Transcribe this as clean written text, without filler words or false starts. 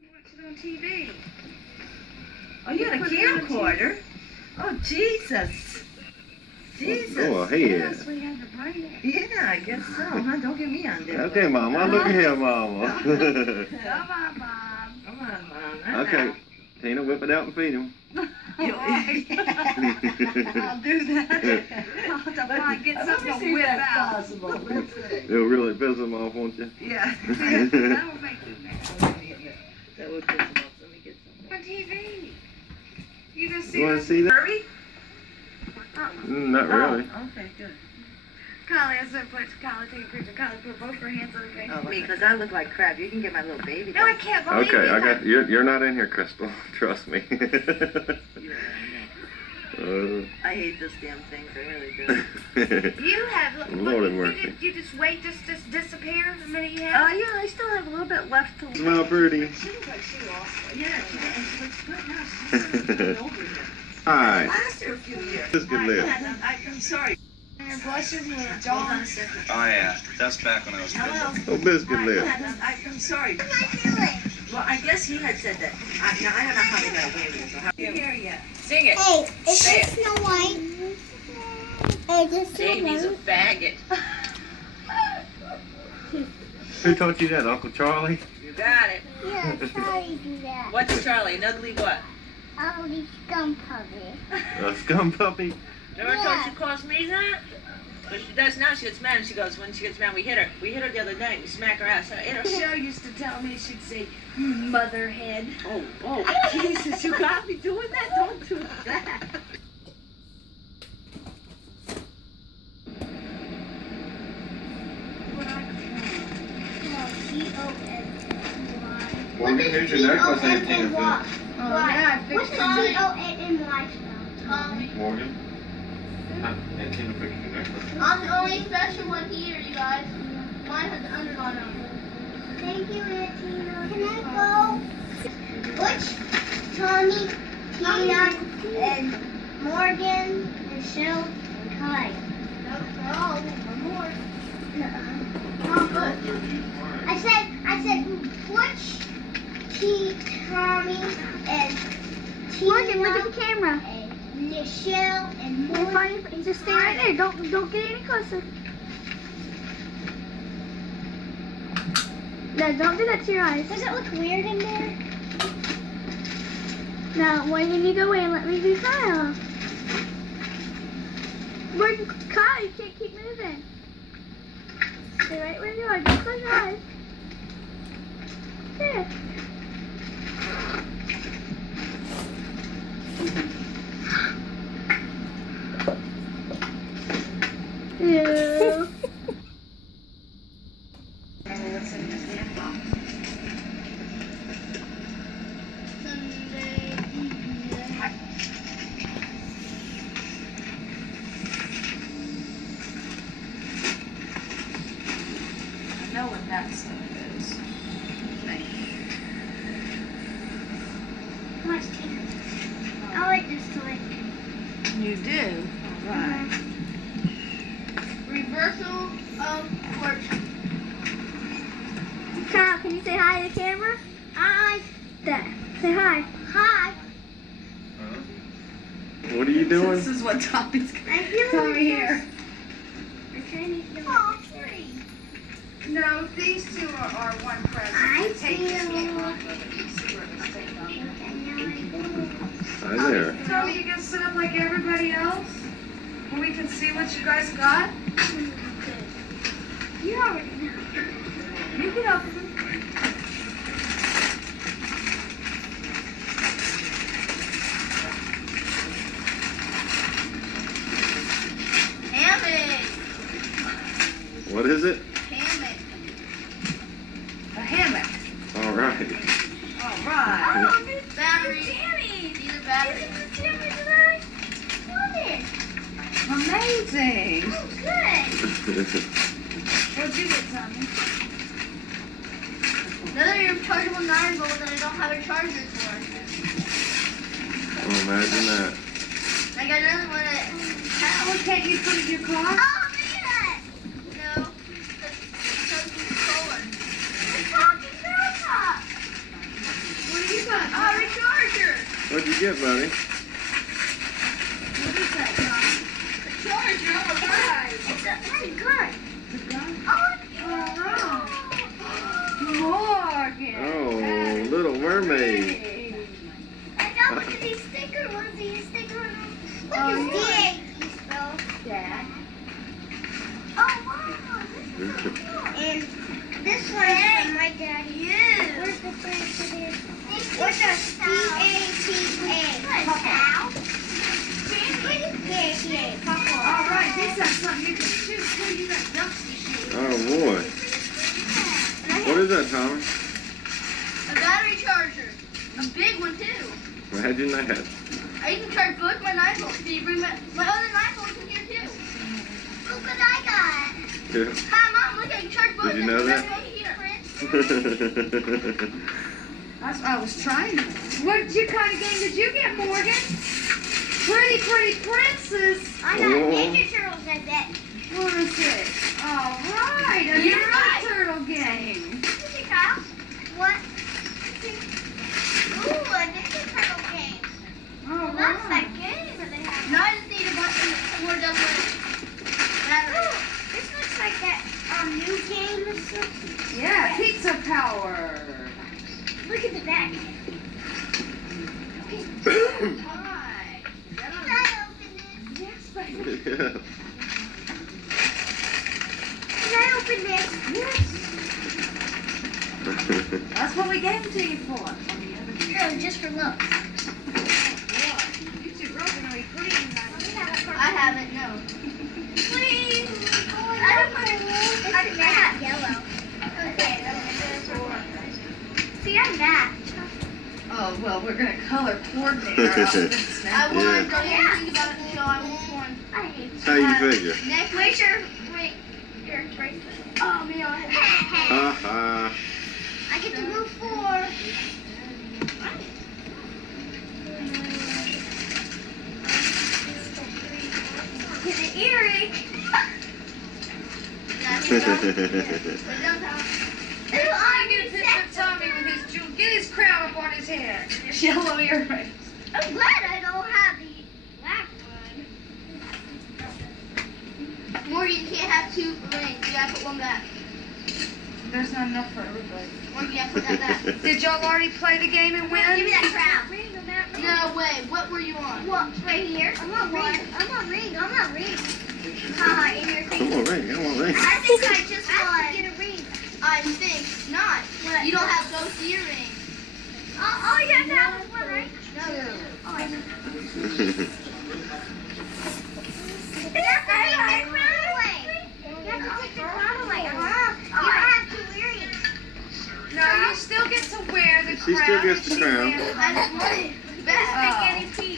Watch it on TV. Oh, you got a camcorder? Oh, Jesus. Jesus. Go ahead. Yes, we had to bring it. Yeah, I guess so, huh? Don't get me on there. Okay, Mama. Look here, Mama. Come on, Bob. Come on, Mom. Okay. Tina, whip it out and feed him. I'll do that. I'll have to find, get something to whip out. Possible. Let's see. It'll really piss him off, won't you? Yeah. That will make you mad. That would piss him off. Let me get some. On TV. You gonna see You want that? to see that? Hurry? Not really. Oh, okay, good. Kylie, I said, put Kylie, take a picture. Kylie, put both her hands on her face. Oh, me, because I look like crap. You can get my little baby. No, I can't believe Okay, it. I got you're not in here, Crystal. Trust me. Yeah, I know. I hate this damn thing. I really do. You have, Lord have mercy. you just wait, just disappear the minute you Oh, have? yeah, I still have a little bit left to Smell pretty. She looks like she lost. Yeah, she did. And she looks good now. She's getting older here. Hi. Last her a few years. Just good live. I'm sorry. Your blushes with Hold John. on a second. Oh yeah, that's back when I was Hello. Oh, biscuit live. I'm sorry. What am I feeling? Well, I guess he had said that. I don't know how they got away with it. So how you hear yet? Sing it. Hey, is Say this Snow White? Hey, is this Snow Jamie's a White? faggot. Who taught you that, Uncle Charlie? You got it. Yeah, Charlie do that. What's Charlie? An ugly what? Oh, the scum puppy. A scum puppy? Never thought she calls me that? But she does now. She gets mad and she goes, when she gets mad, we hit her. We hit her the other night. We smack her ass. Michelle used to tell me, she'd say, motherhead. Oh, Jesus, you got me doing that? Don't do that. Morgan, here's your necklace and Tina Why? Oh, yeah, I What's fixed the it. G-O-N-N-Y spell? Morgan. And Tina fixed your necklace. I'm the only special one here, you guys. Mine has an underline on it. Thank you, Aunt Tina. Can I go? Butch, Tommy, Tina, and Morgan, Michelle, and Kai. No, no, one more. I said Butch, Tommy, and Tina. Morgan, look at the camera. And Michelle and Morgan. Just stay right there. Don't get any closer. No, don't do that to your eyes. Does it look weird in there? Now, when you go away and let me do Kyle. Morgan, Kyle, you can't keep moving. Stay right where you are. Don't close your eyes. There. Ew. I know what that stuff is. Watch Tina. I like this toy. You do? Alright. Reversal of fortune. Kyle, can you say hi to the camera? Hi. There. Say hi. Hi. What are you doing? This is what Tommy's I'm feeling Tommy here. I'm trying to feel oh, No, these two are one present. I Take this feel- game off of it. You see where it's taken off. Hi there. Tommy, you gonna sit up like everybody else? Where we can see what you guys got? You already know. You can open them. Hammock. What is it? Hammock. A hammock. All right. All right. Battery. Tammy. These are batteries. This is the Tammy that I wanted. Amazing. Oh, good. What'd you get, Tommy? Another rechargeable 9-volt that I don't have a charger for. Oh, imagine that. I got another one that. Well, can't you put it in your car? Oh, look at that. No. That's solar. It's talking girl talk. What'd you get, buddy? What is that, Tom? Charger, all right. It's a gun. The gun? Oh, Morgan. Oh, Little Mermaid. and now look at these sticker ones. These sticker ones. Look, Oh, it's yeah. D-A-E spelled. Dad. Oh, wow. This is so cool. And this one is from my daddy. Where's the thing for this? What's that? D-A-T-A. Cow? D-A-T-A. All right, this is something you can shoot too. You got ducks to shoot. Oh, boy. What is that, Tommy? A battery charger. A big one too. Imagine that. I even charge both my 9-volt. Can you bring my other 9-volt in here too? Look what I got. Yeah. Hi, Mom. Look, I can charge both. Did you know that? That's what I was trying to. What kind of game did you get, Morgan? Pretty Princess. I got Ninja Turtles, I bet. What is it? All right, a You're Ninja right. Turtle game. What? Ooh, a Ninja Turtle game. Oh, Well, that's wow. that game that they have. Now I just need a button for double battery. Ooh, this looks like that new game or something. Yeah, Pizza Power. Look at the back. Hi. Can I open this? Yes, baby. Yeah. Can I open this? Yes. That's what we gave them to you for. On the other hand. No, just for looks. You two girls are going to be pretty united. I haven't, no. Please. I don't want to I got yellow. Okay. See, I'm that. Oh, well, we're going to color coordinate our outfits I now. won. Yeah. Don't even think about it until I won. I hate How you figure? Next Where's your bracelet? Oh, me on. Ha I get to move 4. Get an earring. Put it ha. down, Tom. Ooh, I I'm get a picture of Tommy with his jewel. Get his crown up on his head. And his yellow earrings. I'm glad I don't have the black one. Morgan, you can't have 2 rings. You gotta put one back. There's not enough for everybody. Morgan, you gotta put that back. Did y'all already play the game and win? Give me that crown. No way. What were you on? What? Right here? I'm not ring. I'm not ring. Haha, in your Come face. on, Ray. Come on, Ray. I think I just want to get a ring. I think not. What? You don't have both earrings. Oh, you have to have this one, right? No. Oh, I know. That's taking the crown away. You have to take the crown away. You have 2 earrings. No, you still get to wear the She crown. still gets the and she crown. wears- I just want it back. Oh. Any piece